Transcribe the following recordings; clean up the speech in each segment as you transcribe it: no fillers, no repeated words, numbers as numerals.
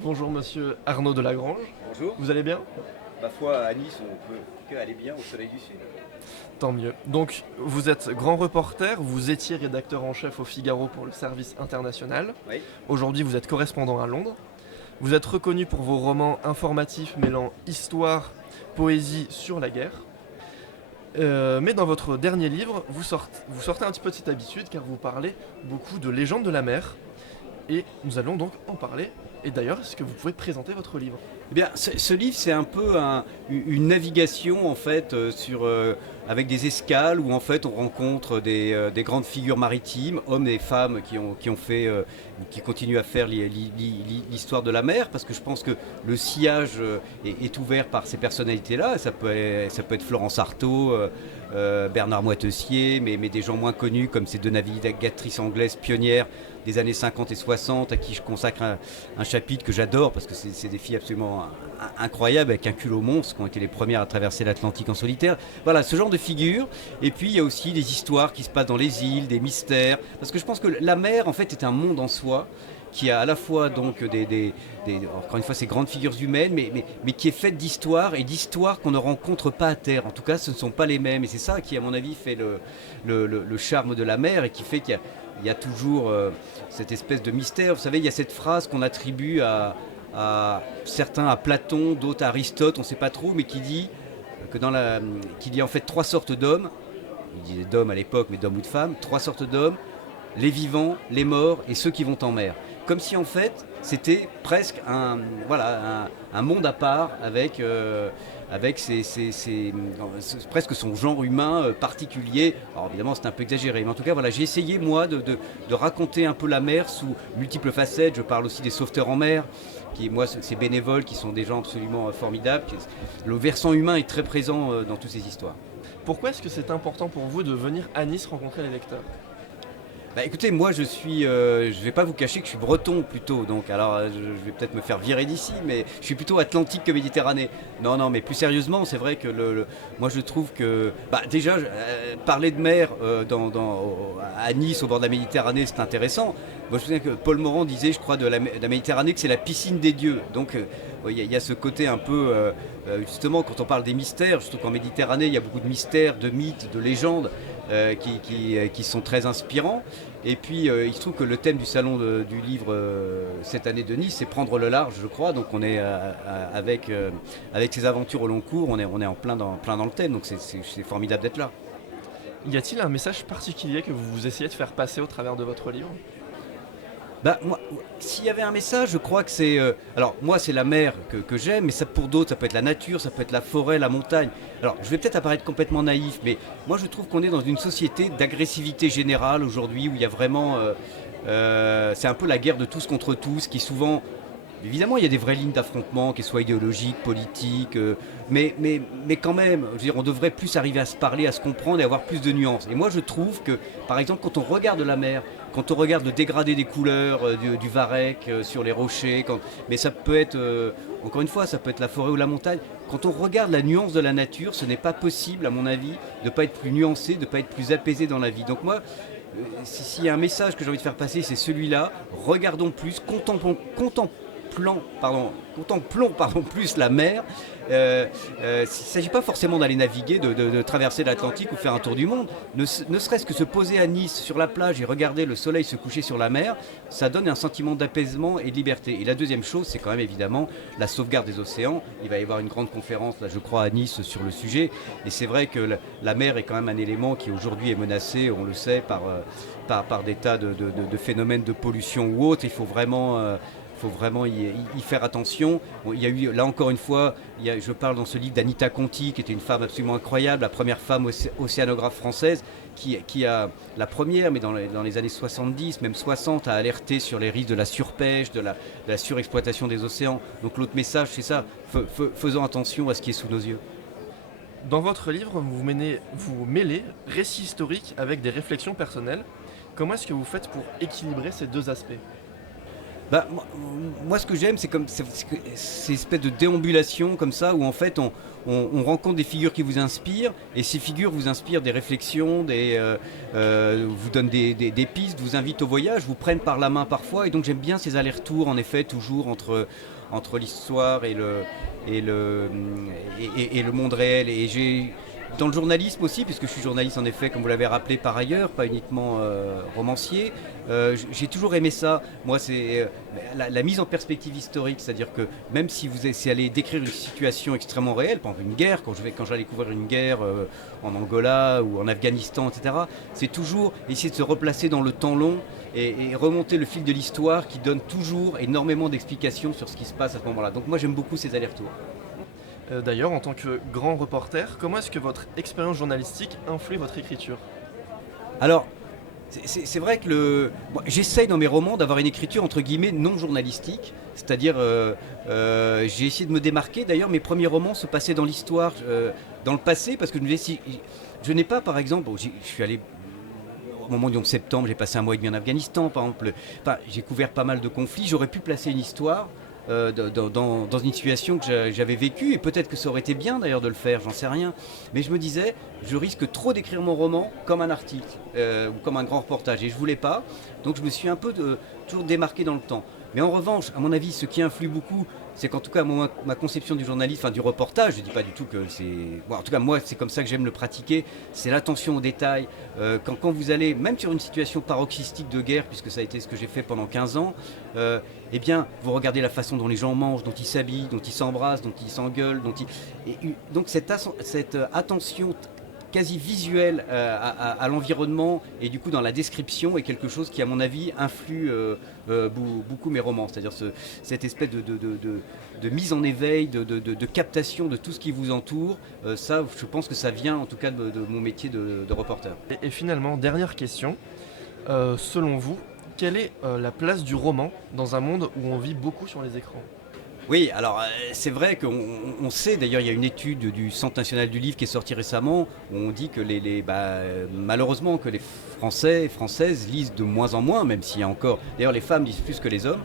Bonjour monsieur Arnaud de Lagrange, Bonjour. vous allez bien? Ma foi, à Nice, on peut que aller bien au soleil du Sud. Tant mieux. Donc vous êtes grand reporter, vous étiez rédacteur en chef au Figaro pour le service international. Oui. Aujourd'hui vous êtes correspondant à Londres. Vous êtes reconnu pour vos romans informatifs mêlant histoire, poésie sur la guerre. Mais dans votre dernier livre, vous sortez un petit peu de cette habitude car vous parlez beaucoup de légendes de la mer. Et nous allons donc en parler. Et d'ailleurs, est-ce que vous pouvez présenter votre livre? Eh bien, ce livre, c'est un peu une navigation en fait avec des escales où en fait on rencontre des grandes figures maritimes, hommes et femmes qui ont fait, qui continuent à faire l'histoire de la mer, parce que je pense que le sillage est ouvert par ces personnalités-là. Ça peut être Florence Artaud, Bernard Moitessier, mais des gens moins connus comme ces deux navigatrices anglaises pionnières des années 50 et 60 à qui je consacre un chapitre que j'adore parce que c'est des filles absolument incroyables avec un culot monstre qui ont été les premières à traverser l'Atlantique en solitaire. Voilà, ce genre de figures. Et puis il y a aussi des histoires qui se passent dans les îles, des mystères. Parce que je pense que la mer en fait est un monde en soi qui a à la fois donc encore une fois ces grandes figures humaines, mais qui est faite d'histoires et d'histoires qu'on ne rencontre pas à terre. En tout cas, ce ne sont pas les mêmes. Et c'est ça qui, à mon avis, fait le charme de la mer et qui fait qu'il y a toujours cette espèce de mystère. Vous savez, il y a cette phrase qu'on attribue à certains à Platon, d'autres à Aristote, on ne sait pas trop, mais qui dit qu'il y a en fait trois sortes d'hommes. Il disait d'hommes à l'époque, mais d'hommes ou de femmes. Trois sortes d'hommes: les vivants, les morts et ceux qui vont en mer. Comme si en fait c'était presque un monde à part avec presque son genre humain particulier. Alors évidemment c'est un peu exagéré, mais en tout cas voilà, j'ai essayé moi de raconter un peu la mer sous multiples facettes. Je parle aussi des sauveteurs en mer, qui moi ces bénévoles qui sont des gens absolument formidables. Le versant humain est très présent dans toutes ces histoires. Pourquoi est-ce que c'est important pour vous de venir à Nice rencontrer les lecteurs? Bah écoutez, moi je vais pas vous cacher que je suis breton plutôt, donc alors je vais peut-être me faire virer d'ici, mais je suis plutôt Atlantique que Méditerranée. Non, non, mais plus sérieusement, c'est vrai que moi je trouve que, bah déjà, parler de mer à Nice, au bord de la Méditerranée, c'est intéressant. Moi je me souviens que Paul Morand disait, je crois, de la Méditerranée que c'est la piscine des dieux. Donc il y a ce côté un peu, justement, quand on parle des mystères, je trouve qu'en Méditerranée, il y a beaucoup de mystères, de mythes, de légendes qui sont très inspirants. Et puis il se trouve que le thème du salon du livre cette année de Nice, c'est prendre le large, je crois. Donc on est avec ces aventures au long cours, on est en plein dans le thème. Donc c'est formidable d'être là. Y a-t-il un message particulier que vous essayez de faire passer au travers de votre livre? Bah, moi, s'il y avait un message, je crois que c'est. Alors, moi, c'est la mer que j'aime, mais ça, pour d'autres, ça peut être la nature, ça peut être la forêt, la montagne. Alors, je vais peut-être apparaître complètement naïf, mais moi, je trouve qu'on est dans une société d'agressivité générale aujourd'hui où il y a vraiment. C'est un peu la guerre de tous contre tous qui souvent. Évidemment, il y a des vraies lignes d'affrontement, qu'elles soient idéologiques, politiques, mais quand même, je veux dire, on devrait plus arriver à se parler, à se comprendre et avoir plus de nuances. Et moi, je trouve que, par exemple, quand on regarde la mer, quand on regarde le dégradé des couleurs du varech sur les rochers, mais ça peut être, encore une fois, ça peut être la forêt ou la montagne. Quand on regarde la nuance de la nature, ce n'est pas possible, à mon avis, de ne pas être plus nuancé, de ne pas être plus apaisé dans la vie. Donc moi, s'il y a un message que j'ai envie de faire passer, c'est celui-là. Regardons plus, contemplons plus la mer. Il ne s'agit pas forcément d'aller naviguer, de traverser l'Atlantique ou faire un tour du monde. Ne serait-ce que se poser à Nice sur la plage et regarder le soleil se coucher sur la mer, ça donne un sentiment d'apaisement et de liberté. Et la deuxième chose, c'est quand même évidemment la sauvegarde des océans. Il va y avoir une grande conférence, là, je crois, à Nice sur le sujet. Et c'est vrai que la mer est quand même un élément qui aujourd'hui est menacé, on le sait, par des tas de phénomènes de pollution ou autres. Il faut vraiment y faire attention. Bon, il y a eu, là encore une fois, je parle dans ce livre d'Anita Conti, qui était une femme absolument incroyable, la première femme océanographe française, qui a la première, mais dans les années 70, même 60, a alerté sur les risques de la surpêche, de la surexploitation des océans. Donc l'autre message, c'est ça, faisons attention à ce qui est sous nos yeux. Dans votre livre, vous mêlez récits historiques avec des réflexions personnelles. Comment est-ce que vous faites pour équilibrer ces deux aspects? Bah, moi, ce que j'aime, c'est ces espèces de déambulation comme ça, où en fait on rencontre des figures qui vous inspirent, et ces figures vous inspirent des réflexions, vous donnent des pistes, vous invitent au voyage, vous prennent par la main parfois, et donc j'aime bien ces allers-retours, en effet, toujours entre l'histoire et le monde réel. Et dans le journalisme aussi, puisque je suis journaliste en effet, comme vous l'avez rappelé par ailleurs, pas uniquement romancier, j'ai toujours aimé ça. Moi, c'est la mise en perspective historique, c'est-à-dire que même si vous allez décrire une situation extrêmement réelle, par exemple une guerre, quand j'allais couvrir une guerre en Angola ou en Afghanistan, etc., c'est toujours essayer de se replacer dans le temps long et remonter le fil de l'histoire qui donne toujours énormément d'explications sur ce qui se passe à ce moment-là. Donc moi, j'aime beaucoup ces allers-retours. D'ailleurs, en tant que grand reporter, comment est-ce que votre expérience journalistique influe votre écriture? Alors, c'est vrai que j'essaye dans mes romans d'avoir une écriture entre guillemets non journalistique, c'est-à-dire j'ai essayé de me démarquer. D'ailleurs, mes premiers romans se passaient dans l'histoire, dans le passé, parce que je n'ai pas, par exemple, je suis allé au moment du 11 septembre, j'ai passé un mois et demi en Afghanistan, par exemple. Enfin, j'ai couvert pas mal de conflits. J'aurais pu placer une histoire dans une situation que j'avais vécue, et peut-être que ça aurait été bien d'ailleurs de le faire, j'en sais rien. Mais je me disais, je risque trop d'écrire mon roman comme un article ou comme un grand reportage, et je voulais pas. Donc je me suis un peu toujours démarqué dans le temps. Mais en revanche, à mon avis, ce qui influe beaucoup, c'est qu'en tout cas, ma conception du journalisme, enfin du reportage, je ne dis pas du tout que c'est... Bon, en tout cas, moi, c'est comme ça que j'aime le pratiquer, c'est l'attention aux détails. Quand vous allez, même sur une situation paroxystique de guerre, puisque ça a été ce que j'ai fait pendant 15 ans, eh bien, vous regardez la façon dont les gens mangent, dont ils s'habillent, dont ils s'embrassent, dont ils s'engueulent, donc cette attention quasi visuelle à l'environnement et du coup dans la description est quelque chose qui à mon avis influe beaucoup mes romans, c'est-à-dire cette espèce de mise en éveil, de captation de tout ce qui vous entoure. Ça, je pense que ça vient en tout cas de mon métier de reporter. Et finalement, dernière question, selon vous, quelle est la place du roman dans un monde où on vit beaucoup sur les écrans? Oui, alors c'est vrai qu'on sait, d'ailleurs il y a une étude du Centre national du livre qui est sortie récemment, où on dit que malheureusement que les Français et Françaises lisent de moins en moins, même s'il y a encore... D'ailleurs les femmes lisent plus que les hommes,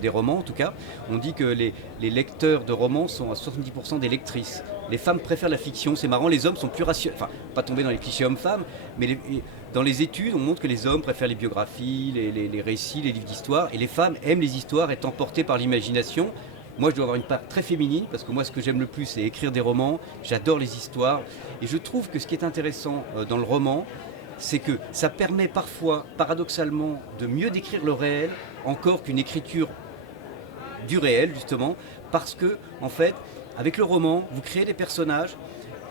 des romans en tout cas. On dit que les lecteurs de romans sont à 70% des lectrices. Les femmes préfèrent la fiction, c'est marrant, les hommes sont plus rationnels, enfin pas tomber dans les clichés hommes-femmes, mais dans les études on montre que les hommes préfèrent les biographies, les récits, les livres d'histoire, et les femmes aiment les histoires, être emportées par l'imagination. Moi je dois avoir une part très féminine, parce que moi ce que j'aime le plus c'est écrire des romans, j'adore les histoires, et je trouve que ce qui est intéressant dans le roman, c'est que ça permet parfois, paradoxalement, de mieux décrire le réel encore qu'une écriture du réel, justement, parce que, en fait, avec le roman, vous créez des personnages,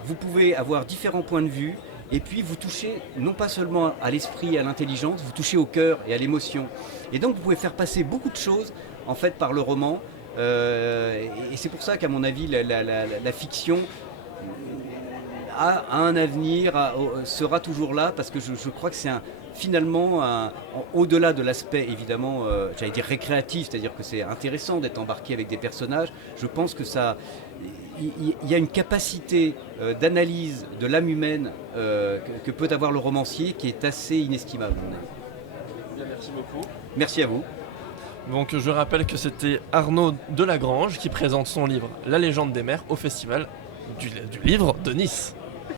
vous pouvez avoir différents points de vue, et puis vous touchez non pas seulement à l'esprit et à l'intelligence, vous touchez au cœur et à l'émotion. Et donc vous pouvez faire passer beaucoup de choses, en fait, par le roman, et c'est pour ça qu'à mon avis, la fiction a un avenir, sera toujours là, parce que je crois que c'est finalement, au-delà de l'aspect évidemment, j'allais dire récréatif, c'est-à-dire que c'est intéressant d'être embarqué avec des personnages, je pense que il y a une capacité d'analyse de l'âme humaine que peut avoir le romancier qui est assez inestimable. Merci beaucoup. Merci à vous. Donc je rappelle que c'était Arnaud Delagrange qui présente son livre La légende des mers au festival du livre de Nice.